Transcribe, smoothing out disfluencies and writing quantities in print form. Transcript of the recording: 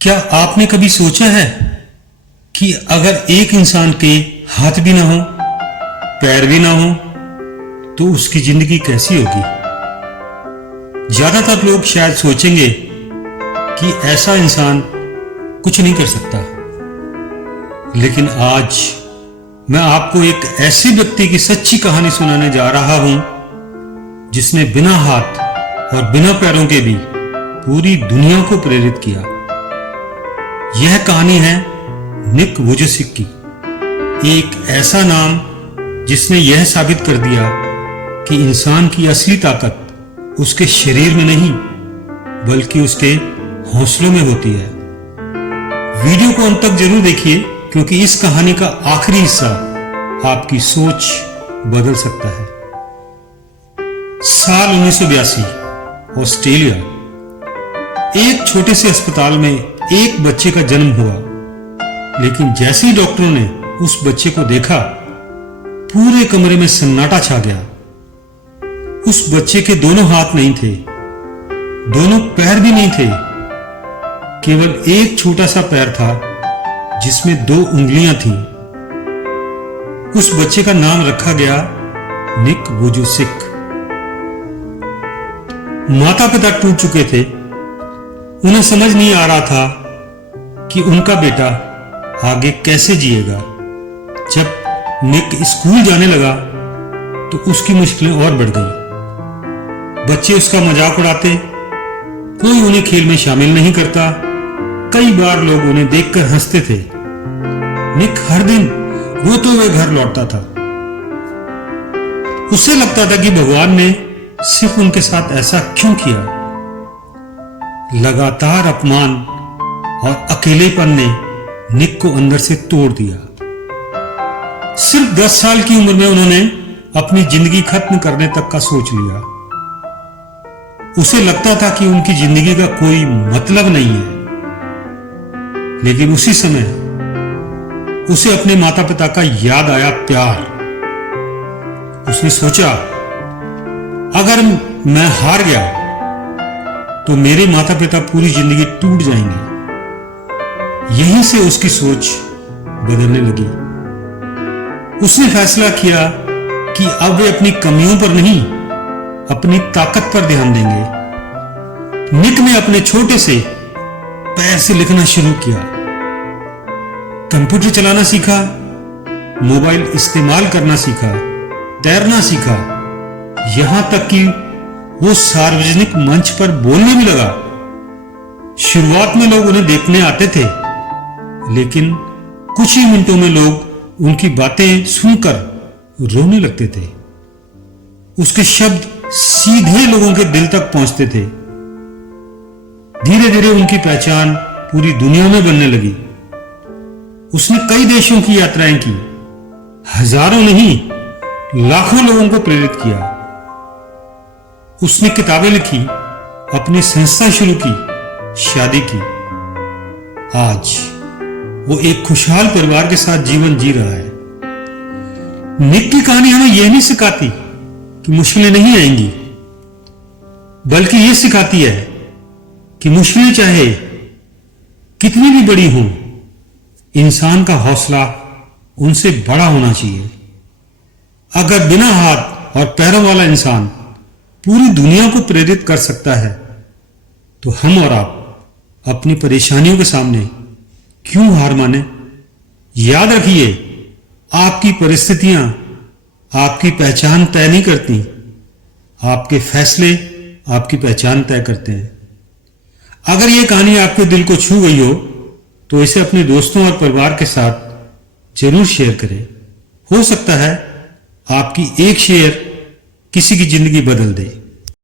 क्या आपने कभी सोचा है कि अगर एक इंसान के हाथ भी ना हो, पैर भी ना हो, तो उसकी जिंदगी कैसी होगी? ज्यादातर लोग शायद सोचेंगे कि ऐसा इंसान कुछ नहीं कर सकता, लेकिन आज मैं आपको एक ऐसे व्यक्ति की सच्ची कहानी सुनाने जा रहा हूं जिसने बिना हाथ और बिना पैरों के भी पूरी दुनिया को प्रेरित किया। यह कहानी है निक वुजसिक की, एक ऐसा नाम जिसने यह साबित कर दिया कि इंसान की असली ताकत उसके शरीर में नहीं बल्कि उसके हौसलों में होती है। वीडियो को अंत तक जरूर देखिए, क्योंकि इस कहानी का आखिरी हिस्सा आपकी सोच बदल सकता है। साल 1982, ऑस्ट्रेलिया। एक छोटे से अस्पताल में एक बच्चे का जन्म हुआ, लेकिन जैसे ही डॉक्टरों ने उस बच्चे को देखा, पूरे कमरे में सन्नाटा छा गया। उस बच्चे के दोनों हाथ नहीं थे, दोनों पैर भी नहीं थे, केवल एक छोटा सा पैर था जिसमें 2 उंगलियां थीं। उस बच्चे का नाम रखा गया निक वुजसिक। माता पिता टूट चुके थे। उन्हें समझ नहीं आ रहा था कि उनका बेटा आगे कैसे जिएगा। जब निक स्कूल जाने लगा तो उसकी मुश्किलें और बढ़ गई। बच्चे उसका मजाक उड़ाते, कोई उन्हें खेल में शामिल नहीं करता। कई बार लोग उन्हें देखकर हंसते थे। निक हर दिन रोते हुए घर लौटता था। उसे लगता था कि भगवान ने सिर्फ उनके साथ ऐसा क्यों किया। लगातार अपमान और अकेलेपन ने निक को अंदर से तोड़ दिया। सिर्फ 10 साल की उम्र में उन्होंने अपनी जिंदगी खत्म करने तक का सोच लिया। उसे लगता था कि उनकी जिंदगी का कोई मतलब नहीं है, लेकिन उसी समय उसे अपने माता पिता का याद आया प्यार। उसने सोचा, अगर मैं हार गया तो मेरे माता पिता पूरी जिंदगी टूट जाएंगे। यहीं से उसकी सोच बदलने लगी। उसने फैसला किया कि अब वे अपनी कमियों पर नहीं, अपनी ताकत पर ध्यान देंगे। निक ने अपने छोटे से पैर से लिखना शुरू किया, कंप्यूटर चलाना सीखा, मोबाइल इस्तेमाल करना सीखा, तैरना सीखा, यहां तक कि वो सार्वजनिक मंच पर बोलने भी लगा। शुरुआत में लोग उन्हें देखने आते थे, लेकिन कुछ ही मिनटों में लोग उनकी बातें सुनकर रोने लगते थे। उसके शब्द सीधे लोगों के दिल तक पहुंचते थे। धीरे धीरे उनकी पहचान पूरी दुनिया में बनने लगी। उसने कई देशों की यात्राएं की, हजारों नहीं लाखों लोगों को प्रेरित किया। उसने किताबें लिखी, अपनी संस्था शुरू की, शादी की। आज वो एक खुशहाल परिवार के साथ जीवन जी रहा है। निक की कहानी हमें यह नहीं सिखाती कि मुश्किलें नहीं आएंगी, बल्कि यह सिखाती है कि मुश्किलें चाहे कितनी भी बड़ी हों, इंसान का हौसला उनसे बड़ा होना चाहिए। अगर बिना हाथ और पैरों वाला इंसान पूरी दुनिया को प्रेरित कर सकता है, तो हम और आप अपनी परेशानियों के सामने क्यों हार माने? याद रखिए, आपकी परिस्थितियां आपकी पहचान तय नहीं करती, आपके फैसले आपकी पहचान तय करते हैं। अगर यह कहानी आपके दिल को छू गई हो, तो इसे अपने दोस्तों और परिवार के साथ जरूर शेयर करें। हो सकता है आपकी एक शेयर किसी की जिंदगी बदल दे।